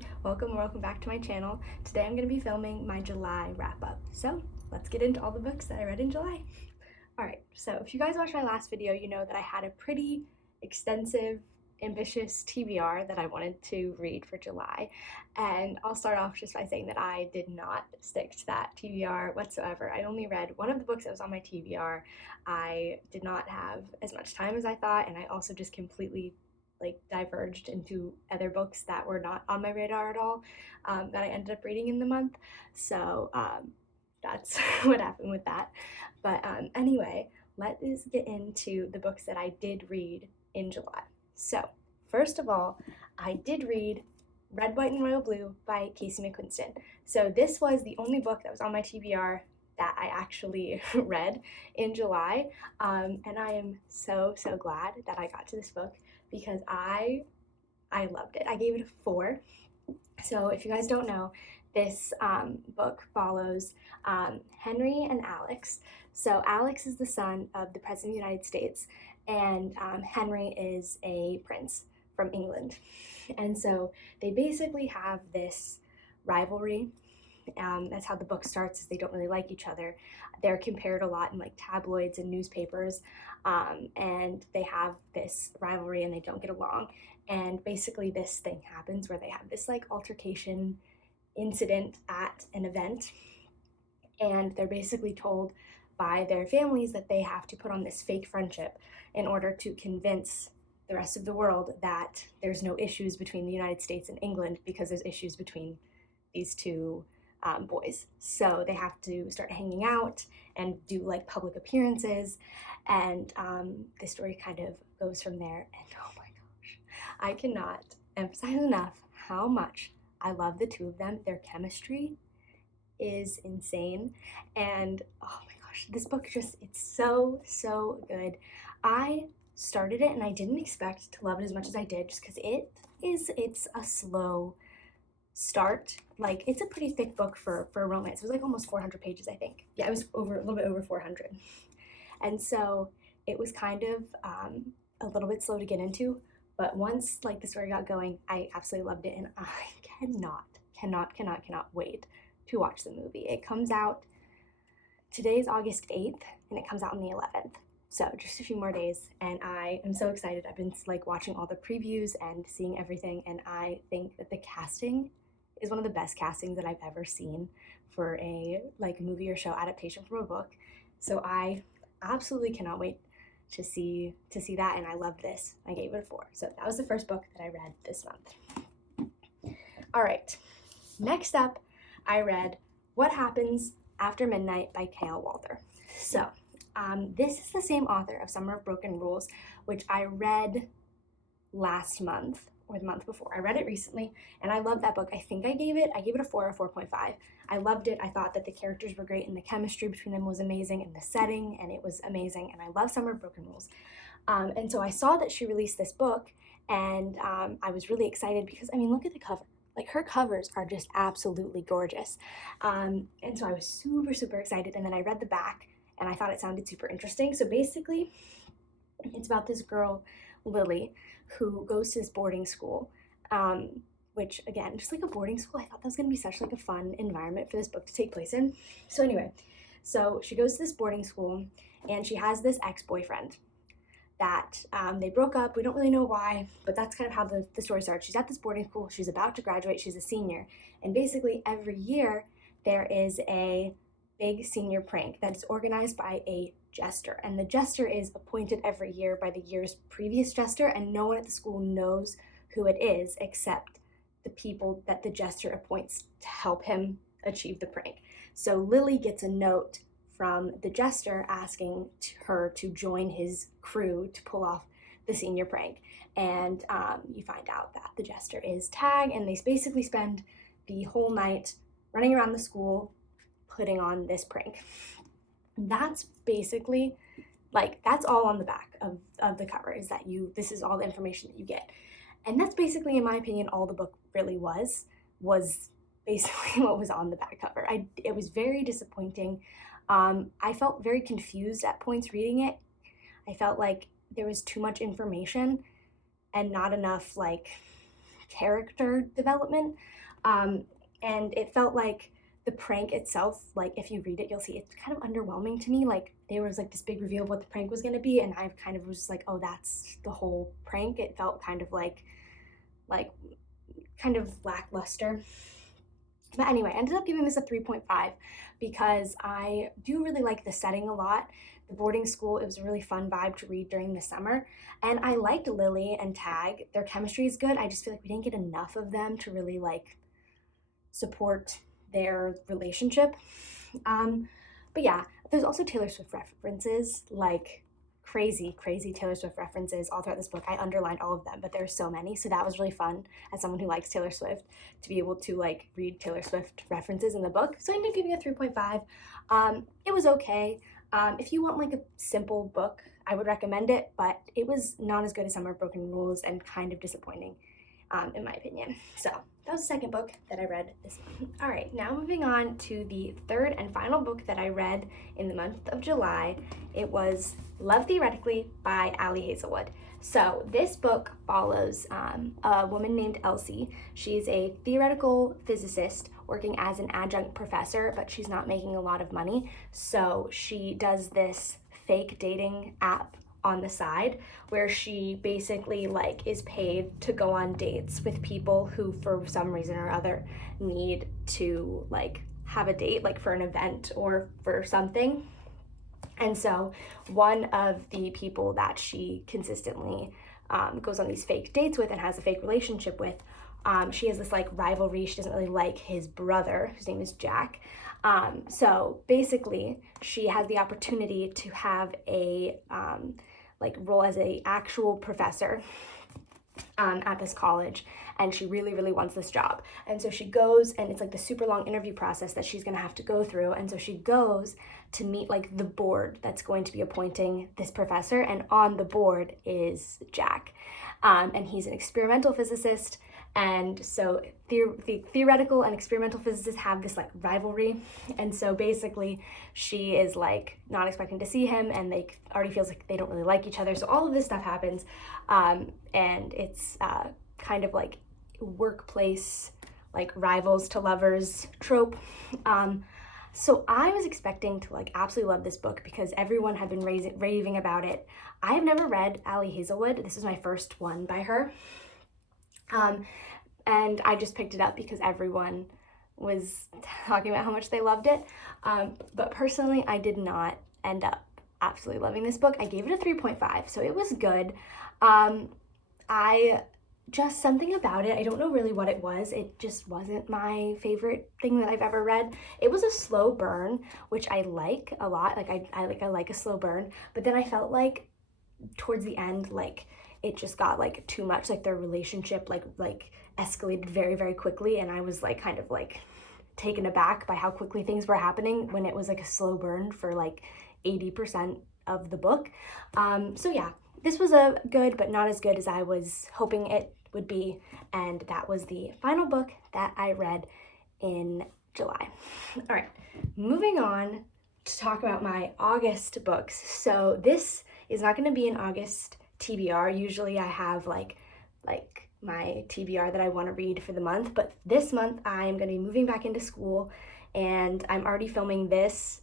everybody, welcome back to my channel. Today I'm going to be filming my July wrap-up. So let's get into all the books that I read in July. Alright, so if you guys watched my last video, you know that I had a pretty extensive, ambitious TBR that I wanted to read for July. And I'll start off just by saying that I did not stick to that TBR whatsoever. I only read one of the books that was on my TBR. I did not have as much time as I thought, and I also just completely diverged into other books that were not on my radar at all, that I ended up reading in the month. So that's what happened with that. But anyway, let's get into the books that I did read in July. So first of all, I did read Red, White, and Royal Blue by Casey McQuiston. So this was the only book that was on my TBR that I actually read in July, and I am so glad that I got to this book because I loved it. I gave it a 4. So if you guys don't know, this book follows Henry and Alex. So Alex is the son of the President of the United States, and Henry is a prince from England. And so they basically have this rivalry. That's how the book starts, is they don't really like each other. They're compared a lot in like tabloids and newspapers, and they have this rivalry and they don't get along. And basically this thing happens where they have this like altercation incident at an event, and they're basically told by their families that they have to put on this fake friendship in order to convince the rest of the world that there's no issues between the United States and England, because there's issues between these two boys. So they have to start hanging out and do like public appearances, and the story kind of goes from there. And oh my gosh, I cannot emphasize enough how much I love the two of them. Their chemistry is insane, and oh my gosh, this book just, it's so good. I started it and I didn't expect to love it as much as I did, just because it's a slow start. Like, it's a pretty thick book for a romance. It was like almost 400 pages, I think. Yeah, it was a little bit over 400. And so it was kind of a little bit slow to get into, but once like the story got going, I absolutely loved it, and I cannot wait to watch the movie. It comes out, today's August 8th, and it comes out on the 11th. So just a few more days, and I am so excited. I've been like watching all the previews and seeing everything, and I think that the casting is one of the best castings that I've ever seen for a like movie or show adaptation from a book. So I absolutely cannot wait to see that, and I love this. I gave it a 4. So that was the first book that I read this month. All right, next up, I read What Happens After Midnight by K.L. Walther. So this is the same author of Summer of Broken Rules, which I read last month or the month before. I read it recently, and I love that book. I think I gave it a 4 or 4.5. I loved it. I thought that the characters were great, and the chemistry between them was amazing, and the setting, and it was amazing, and I love Summer of Broken Rules. And so I saw that she released this book, and I was really excited because, I mean, look at the cover. Like, her covers are just absolutely gorgeous. And so I was super excited, and then I read the back, and I thought it sounded super interesting. So basically, it's about this girl, Lily, who goes to this boarding school, which, again, just like a boarding school, I thought that was going to be such like a fun environment for this book to take place in. So anyway, so she goes to this boarding school, and she has this ex-boyfriend that they broke up. We don't really know why, but that's kind of how the story starts. She's at this boarding school. She's about to graduate. She's a senior, and basically every year there is a big senior prank that is organized by a jester, and the jester is appointed every year by the year's previous jester, and no one at the school knows who it is except the people that the jester appoints to help him achieve the prank. So Lily gets a note from the jester asking her to join his crew to pull off the senior prank, and you find out that the jester is Tag, and they basically spend the whole night running around the school putting on this prank. That's basically, like, that's all on the back of the cover, is that this is all the information that you get. And that's basically, in my opinion, all the book really was basically what was on the back cover. It was very disappointing. I felt very confused at points reading it. I felt like there was too much information and not enough like character development. And it felt like the prank itself, like if you read it, you'll see it's kind of underwhelming to me. Like there was like this big reveal of what the prank was going to be, and I kind of was like, oh, that's the whole prank. It felt kind of like kind of lackluster. But anyway, I ended up giving this a 3.5 because I do really like the setting a lot. The boarding school, it was a really fun vibe to read during the summer. And I liked Lily and Tag. Their chemistry is good. I just feel like we didn't get enough of them to really like support their relationship. But yeah, there's also Taylor Swift references, like crazy Taylor Swift references all throughout this book. I underlined all of them, but there's so many. So that was really fun as someone who likes Taylor Swift to be able to like read Taylor Swift references in the book. So I ended up giving it a 3.5. It was okay. If you want like a simple book, I would recommend it, but it was not as good as Summer of Broken Rules and kind of disappointing, in my opinion. So that was the second book that I read this month. All right, now moving on to the third and final book that I read in the month of July. It was Love Theoretically by Ali Hazelwood. So this book follows a woman named Elsie. She's a theoretical physicist working as an adjunct professor, but she's not making a lot of money. So she does this fake dating app on the side where she basically like is paid to go on dates with people who for some reason or other need to like have a date, like for an event or for something. And so one of the people that she consistently goes on these fake dates with and has a fake relationship with, she has this like rivalry. She doesn't really like his brother, whose name is Jack. So basically she has the opportunity to have a like role as a actual professor at this college, and she really wants this job. And so she goes, and it's like the super long interview process that she's gonna have to go through. And so she goes to meet like the board that's going to be appointing this professor, and on the board is Jack, and he's an experimental physicist. And so the theoretical and experimental physicists have this like rivalry. And so basically she is like not expecting to see him, and they already feels like they don't really like each other. So all of this stuff happens. And it's kind of like workplace, like rivals to lovers trope. So I was expecting to like absolutely love this book because everyone had been raving about it. I have never read Ali Hazelwood. This is my first one by her. And I just picked it up because everyone was talking about how much they loved it. But personally, I did not end up absolutely loving this book. I gave it a 3.5, so it was good. Just something about it, I don't know really what it was. It just wasn't my favorite thing that I've ever read. It was a slow burn, which I like a lot. Like I like a slow burn, but then I felt like towards the end, like it just got like too much. Like their relationship like escalated very quickly, and I was like kind of like taken aback by how quickly things were happening when it was like a slow burn for like 80% of the book. So yeah, this was a good but not as good as I was hoping it would be, and that was the final book that I read in July. All right, moving on to talk about my August books. So this is not going to be an August TBR. Usually I have like my TBR that I want to read for the month, but this month I'm going to be moving back into school, and I'm already filming this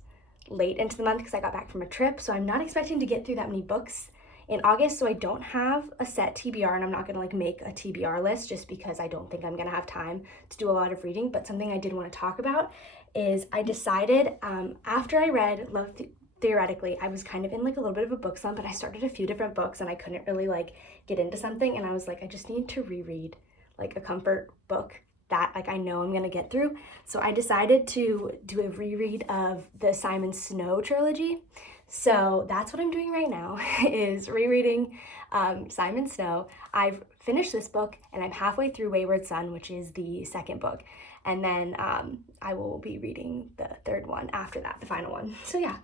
late into the month because I got back from a trip, so I'm not expecting to get through that many books in August. So I don't have a set TBR, and I'm not going to like make a TBR list just because I don't think I'm going to have time to do a lot of reading. But something I did want to talk about is I decided after I read Love Theoretically, I was kind of in like a little bit of a book slump, and I started a few different books and I couldn't really like get into something, and I was like, I just need to reread like a comfort book that like I know I'm gonna get through. So I decided to do a reread of the Simon Snow trilogy. So that's what I'm doing right now is rereading Simon Snow. I've finished this book and I'm halfway through Wayward Son, which is the second book. And then I will be reading the third one after that, the final one. So yeah,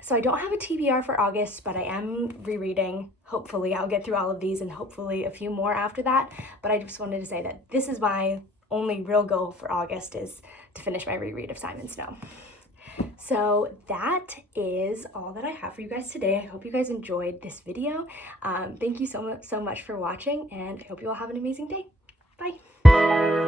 so I don't have a TBR for August, but I am rereading. Hopefully I'll get through all of these and hopefully a few more after that. But I just wanted to say that this is my only real goal for August, is to finish my reread of Simon Snow. So that is all that I have for you guys today. I hope you guys enjoyed this video. Thank you so much for watching, and I hope you all have an amazing day. Bye!